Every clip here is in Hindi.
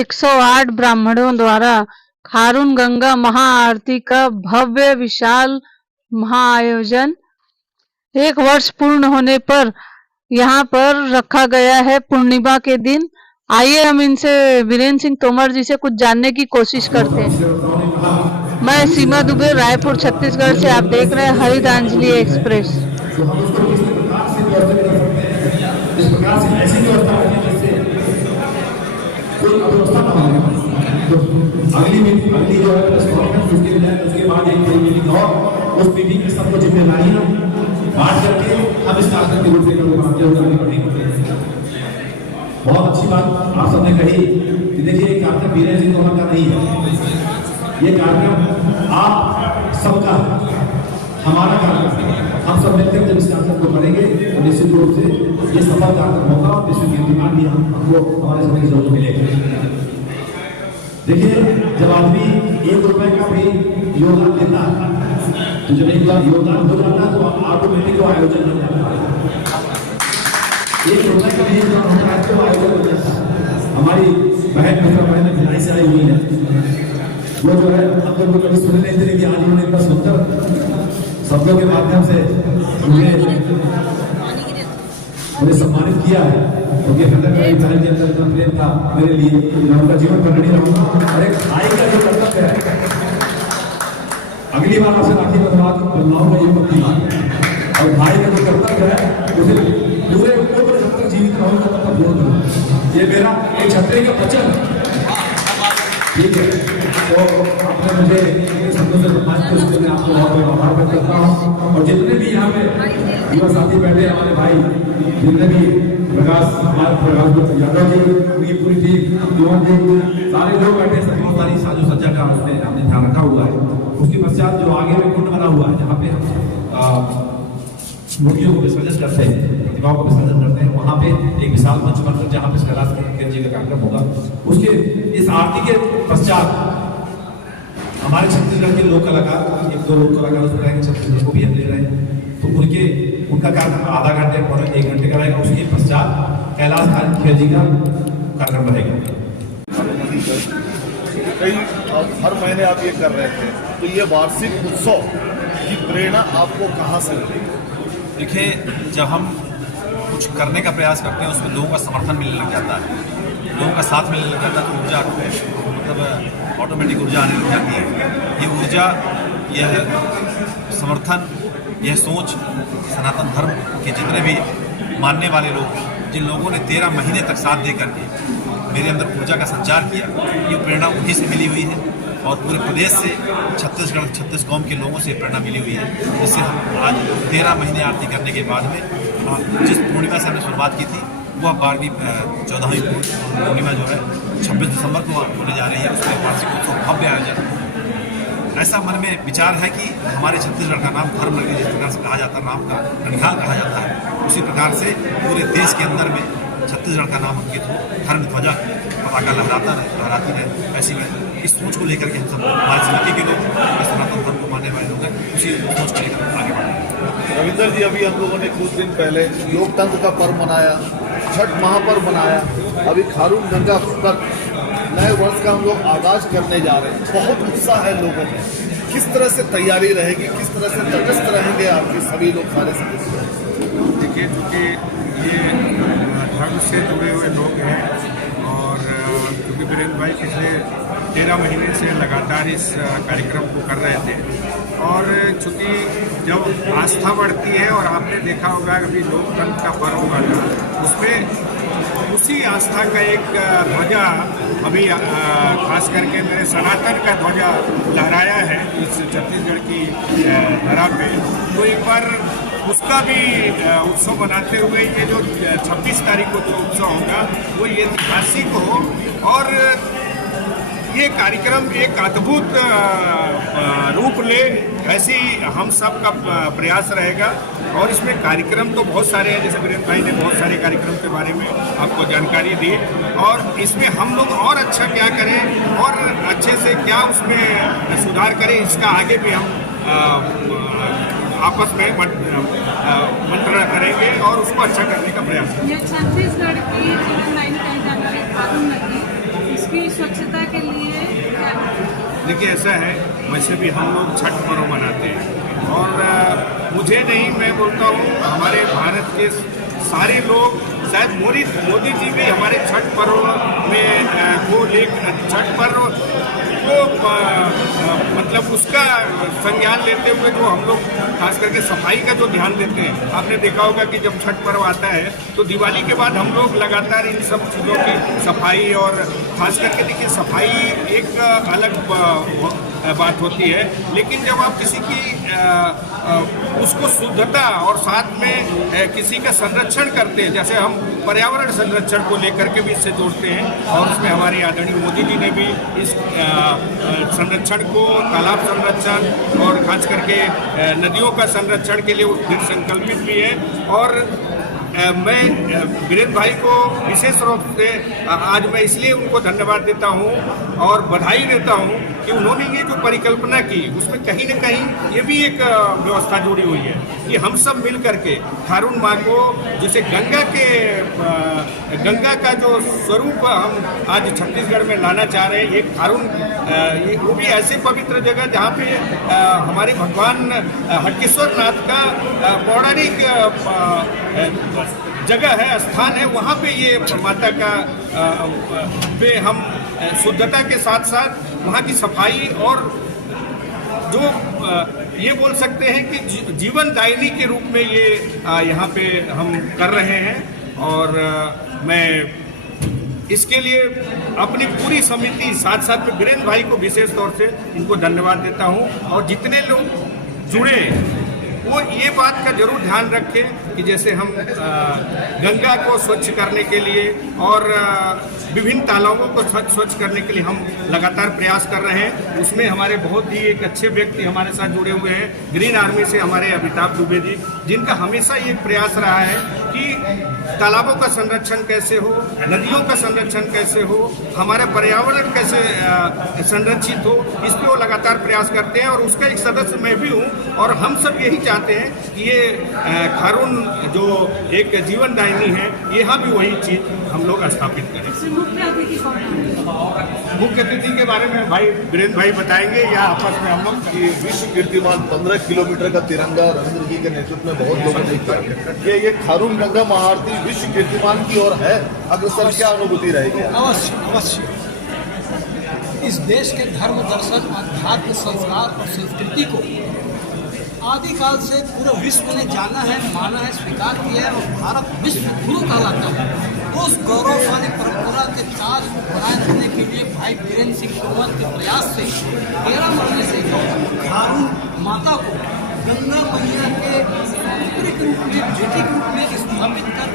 108 ब्राह्मणों द्वारा खारून गंगा महाआरती का भव्य विशाल महाआयोजन 1 वर्ष पूर्ण होने पर यहाँ पर रखा गया है पूर्णिमा के दिन। आइए हम इनसे वीरेंद्र सिंह तोमर जी से कुछ जानने की कोशिश करते हैं। मैं सीमा दुबे, रायपुर छत्तीसगढ़ से। आप देख रहे हैं हरितांजलि एक्सप्रेस। अगली जो है उसके बाद एक मीटिंग और उस मीटिंग में सबको जिम्मेदारियां बांट करके हम इस कार्यक्रम के रूप में बहुत अच्छी बात आप सबने कही कि देखिए ये कार्यक्रम वीरेंद्र सिंह तोमर का नहीं है, ये कार्यक्रम आप सबका हमारा कार्यक्रम। हम सब मिलकर जब इस कार्यक्रम को करेंगे तो निश्चित रूप से ये सफल कार्यक्रम होगा और विश्व कीर्तिमान भी हमको हमारे समय की जरूरत मिलेगी। देखिए जब आदमी 1 रुपए का भी योगदान देता है तो जब एक बार योगदान हो जाता है तो ऑटोमेटिक आयोजन हो जाता है। 1 रुपए का भी योगदान होता है तो आयोजन हो जाता है। हमारी बहन मित्र भिलाई से आई हुई है, वो जो है हम लोग को कभी सुनने नहीं थे कि आज उन्होंने इतना सुंदर शब्दों के माध्यम से मुझे सम्मानित किया है। तो ये बहन के अंदर इतना प्रेम था मेरे लिए, मैं उनका जीवन पर नहीं रहूंगा। और एक भाई का जो कर्तव्य है, अगली बार आपसे राखी बदलाव में ये पक्की बात है। और भाई का जो कर्तव्य है उसे पूरे उम्र जब तक जीवित रहूंगा तब तक पूर्ण करूंगा। ये मेरा एक छत्री का वचन है, ठीक है। तो आपने मुझे शब्दों से सम्मान किया, उसके लिए आपको बहुत बहुत आभार व्यक्त करता हूँ। और जितने भी यहाँ पे युवा साथी बैठे हमारे भाई, जितने भी प्रकाश यादव जी, उनकी पूरी टीम, युवन जी, सारे लोग बैठे, बहुत सारी साजो सज्जा का हमने ध्यान रखा हुआ है। उसके पश्चात जो आगे में कुंड बना हुआ है जहाँ पे हम मूर्तियों को विसर्जन करते हैं, प्रतिमाओं को विसर्जन करते हैं, वहाँ पे एक विशाल मंच बनकर जहाँ पे कैलाश खेर जी का कार्यक्रम होगा। उसके इस आरती के पश्चात हमारे छत्तीसगढ़ के लोक कलाकार, 1-2 लोक कलाकार उसमें रहेंगे, छत्तीसगढ़ को भी हम ले रहे हैं। तो उनका कार्यक्रम आधा घंटे पौने 1 घंटे का रहेगा। उसके पश्चात कैलाश खेर जी का कार्यक्रम रहेगा। हर महीने आप ये कर रहे थे, तो ये वार्षिक उत्सव की प्रेरणा आपको कहाँ से मिली? देखिए, जब हम कुछ करने का प्रयास करते हैं उसमें लोगों का समर्थन मिलने लग जाता है, लोगों का साथ मिलने लग जाता है, तो ऊर्जा मतलब ऑटोमेटिक ऊर्जा आने लग जाती है। ये ऊर्जा, यह समर्थन, यह सोच सनातन धर्म के जितने भी मानने वाले लोग, जिन लोगों ने 13 महीने तक साथ दे करके मेरे अंदर ऊर्जा का संचार किया, ये प्रेरणा उन्हीं से मिली हुई है। और पूरे प्रदेश से, छत्तीसगढ़ 36 कौम के लोगों से प्रेरणा मिली हुई है, जिससे हम आज 13 महीने आरती करने के बाद में जिस पूर्णिमा से हमने शुरुआत की थी वह 14वीं पूर्णिमा जो है 26 दिसंबर को होने जा रही है। उसके वार्षिक उत्सव भव्य आयोजन। ऐसा मन में विचार है कि हमारे छत्तीसगढ़ का नाम धर्म नगरी जिस प्रकार से कहा जाता है, नाम का ननिहाल कहा जाता है, उसी प्रकार से पूरे देश के अंदर में छत्तीसगढ़ का नाम अंकित हो, धर्म ध्वजा पताका लहराती रहे। ऐसी में इस सोच को लेकर के हम सब हमारे समिति के लोग, सनातन धर्म को मानने वाले लोग हैं, उसी सोच को लेकर आगे बढ़े। रविंदर जी, अभी हम लोगों ने कुछ दिन पहले लोकतंत्र का पर्व मनाया, छठ महापर्व मनाया, अभी खारून गंगा पर नए वर्ष का हम लोग आगाज करने जा रहे हैं। बहुत उत्साह है लोगों में, किस तरह से तैयारी रहेगी, किस तरह से तटस्थ रहेंगे आपके सभी लोग, सारे सदस्य? देखिए, क्योंकि ये धर्म से जुड़े हुए लोग हैं और क्योंकि वीरेंद्र भाई पिछले 13 महीने से लगातार इस कार्यक्रम को कर रहे थे, और चूँकि जब आस्था बढ़ती है, और आपने देखा होगा अभी लोकतंत्र का पर्व हुआ था, उसमें उसी आस्था का एक ध्वजा अभी खास करके मैंने सनातन का ध्वजा लहराया है इस छत्तीसगढ़ की धरा पे। तो एक बार उसका भी उत्सव मनाते हुए ये जो 26 तारीख को जो उत्सव होगा वो ये ऐतिहासिक हो, और ये कार्यक्रम एक अद्भुत रूप ले, ऐसी हम सब का प्रयास रहेगा। और इसमें कार्यक्रम तो बहुत सारे हैं, जैसे वीरेंद्र भाई ने बहुत सारे कार्यक्रम के बारे में आपको जानकारी दी, और इसमें हम लोग और अच्छा क्या करें और अच्छे से क्या उसमें सुधार करें, इसका आगे भी हम आपस में मंत्रणा करेंगे और उसको अच्छा करने का प्रयास करेंगे। छत्तीसगढ़ की की स्वच्छता के लिए क्या? देखिए ऐसा है, वैसे भी हम लोग छठ पर्व मनाते हैं और मुझे नहीं, मैं बोलता हूँ हमारे भारत के सारे लोग, शायद मोदी जी भी हमारे छठ पर्व में को लेकर छठ पर्व को मतलब उसका संज्ञान लेते हुए जो हम लोग खास करके सफाई का जो ध्यान देते हैं। आपने देखा होगा कि जब छठ पर्व आता है तो दिवाली के बाद हम लोग लगातार इन सब चीज़ों की सफाई, और खास करके देखिए सफाई एक अलग बात होती है, लेकिन जब आप किसी की उसको शुद्धता और साथ में किसी का संरक्षण करते हैं, जैसे हम पर्यावरण संरक्षण को लेकर के भी इससे जोड़ते हैं, और उसमें हमारे आदरणीय मोदी जी ने भी इस संरक्षण को, तालाब संरक्षण और खास करके नदियों का संरक्षण के लिए दृढ़ संकल्पित भी है। और मैं वीरेंद्र भाई को विशेष रूप से आज मैं इसलिए उनको धन्यवाद देता हूं और बधाई देता हूं कि उन्होंने ये जो परिकल्पना की उसमें कहीं न कहीं ये भी एक व्यवस्था जुड़ी हुई है कि हम सब मिल करके खारून माँ को, जैसे गंगा का जो स्वरूप हम आज छत्तीसगढ़ में लाना चाह रहे हैं, एक खारून वो भी ऐसे पवित्र जगह जहाँ पे हमारे भगवान हटकेश्वर नाथ का पौराणिक जगह है, स्थान है, वहाँ पे ये माता का पे हम शुद्धता के साथ साथ वहाँ की सफाई और जो ये बोल सकते हैं कि जीवन दायिनी के रूप में ये यहाँ पे हम कर रहे हैं। और मैं इसके लिए अपनी पूरी समिति साथ साथ में वीरेंद्र भाई को विशेष तौर से इनको धन्यवाद देता हूँ। और जितने लोग जुड़े वो ये बात का जरूर ध्यान रखें कि जैसे हम गंगा को स्वच्छ करने के लिए और विभिन्न तालाबों को स्वच्छ करने के लिए हम लगातार प्रयास कर रहे हैं। उसमें हमारे बहुत ही एक अच्छे व्यक्ति हमारे साथ जुड़े हुए हैं, ग्रीन आर्मी से हमारे अमिताभ दुबे जी, जिनका हमेशा ये प्रयास रहा है कि तालाबों का संरक्षण कैसे हो, नदियों का संरक्षण कैसे हो, हमारा पर्यावरण कैसे संरक्षित हो, इस पर वो लगातार प्रयास करते हैं। और उसका एक सदस्य मैं भी हूँ और हम सब यही चाहते हैं कि ये खारून जो एक जीवन दायिनी है, यहाँ भी वही चीज़ हम लोग स्थापित करें। मुख्य अतिथि के बारे में भाई वीरेंद्र भाई बताएंगे या आपस में हम लोग? ये विश्व कीर्तिमान 15 किलोमीटर का तिरंगा रविंद्र जी के नेतृत्व में बहुत लोगों ने किया। ये खारून गंगा महाआरती विश्व कीर्तिमान की ओर है, अग्रसर क्या अनुभूति रहेगी? अवश्य इस देश के धर्म, दर्शन, अध्यात्म, संस्कार और संस्कृति को आदिकाल से पूरे विश्व ने जाना है, माना है, स्वीकार किया है और भारत विश्व गुरु कहलाता है। उस गौरवशाली परंपरा के ताज को बनाए रखने के लिए भाई वीरेंद्र सिंह तोमर के प्रयास से 13 महीने से खारून माता को गंगा मैया के पुत्री के रूप में, बेटी के रूप में स्थापित कर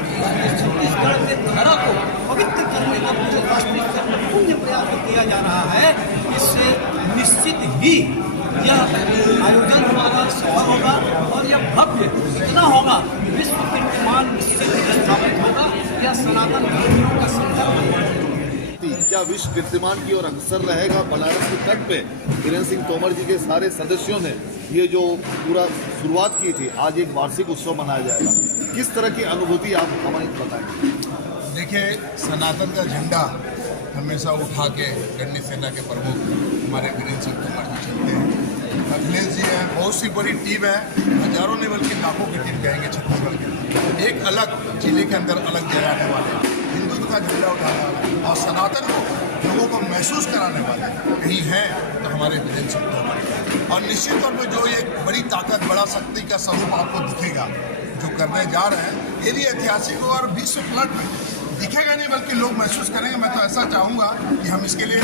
छत्तीसगढ़ के धरा को पवित्र करने का पूरे राष्ट्रीय स्तर पर पुण्य प्रयास किया जा रहा है। इससे निश्चित ही यह आयोजन हमारा सफल होगा और यह भव्य इतना होगा, विश्व कीर्तिमान निश्चित स्थापित होगा। यह सनातन धर्मियों का संदर्भ है। क्या विश्व कीर्तिमान की ओर अग्रसर रहेगा? बनारस के तट पे वीरेंद्र सिंह तोमर जी के सारे सदस्यों ने ये जो पूरा शुरुआत की थी, आज एक वार्षिक उत्सव मनाया जाएगा। किस तरह की अनुभूति आप हमें बताएंगे? देखिए, सनातन का झंडा हमेशा उठा के गणनी सेना के प्रमुख हमारे वीरेंद्र सिंह तोमर जी चलते हैं। अखिलेश जी हैं, बहुत सी बड़ी टीम है, हजारों ने बल्कि लाखों की टीम कहेंगे छत्तीसगढ़ के। एक अलग जिले के अंदर अलग जगह आने वाले, हिंदुत्व का झंडा उठाने वाले और सनातन को लोगों को महसूस कराने वाले कहीं हैं तो हमारे वीरेंद्र सिंह तोमर। और निश्चित तौर पर जो एक बड़ी ताकत, बड़ा शक्ति का स्वरूप आपको दिखेगा जो करने जा रहे हैं, ये भी ऐतिहासिक और विश्व पलट में दिखेगा नहीं बल्कि लोग महसूस करेंगे। मैं तो ऐसा चाहूँगा कि हम इसके लिए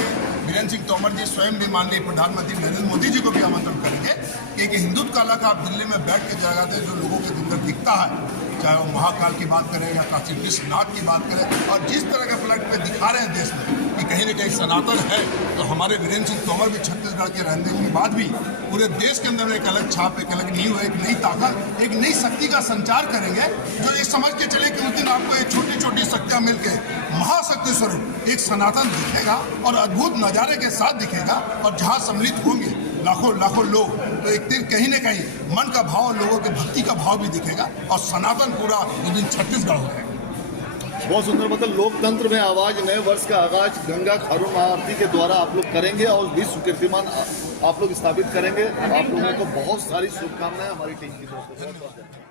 वीरेंद्र सिंह तोमर जी स्वयं भी माननीय प्रधानमंत्री नरेंद्र मोदी जी को भी आमंत्रण करेंगे कि एक हिंदुत्व का अलग आप दिल्ली में बैठ के जगाते हैं जो लोगों के अंदर दिखता है, चाहे वो महाकाल की बात करें या काशी विश्वनाथ की बात करें, और जिस तरह के फ्लैट पे दिखा रहे हैं देश में कि कहीं ना कहीं सनातन है, तो हमारे वीरेंद्र सिंह तोमर भी छत्तीसगढ़ के रहने के बाद भी पूरे देश के अंदर एक अलग छाप, एक अलग नींव, एक नई ताकत, एक नई शक्ति का संचार करेंगे जो ये समझ के चले कि उस दिन आपको एक छोटी छोटी शक्तियाँ मिलकर महाशक्ति स्वरूप एक सनातन दिखेगा और अद्भुत नज़ारे के साथ दिखेगा। और जहाँ सम्मिलित होंगे लाखों लाखों लोग, तो एक दिन कहीं न कहीं मन का भाव और लोगों के भक्ति का भाव भी दिखेगा और सनातन पूरा उस दिन छत्तीसगढ़ हो जाएगा। बहुत सुंदर, मतलब लोकतंत्र में आवाज, नए वर्ष का आगाज गंगा खारून महाआरती के द्वारा आप लोग करेंगे और विश्व कीर्तिमान आप लोग स्थापित करेंगे। आप लोगों को बहुत सारी शुभकामनाएं हमारी टीम की तरफ से।